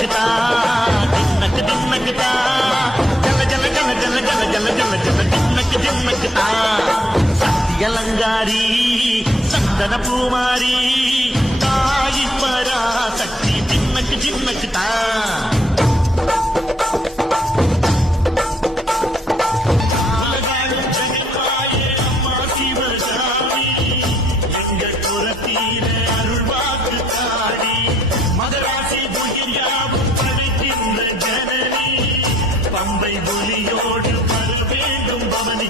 தின்னக்குதா தின்னக்கு தின்னக்குதா ஜல ஜல ஜல ஜல ஜல ஜல ஜல ஜல தின்னக்கு தின்னக்குதா சத்தியலங்காரி சந்தன பூமாரி தாயி பரா சக்தி தின்னக்கு தின்னக்குதா பம்பை ஒலியோடு பருவேண்டும் பவனி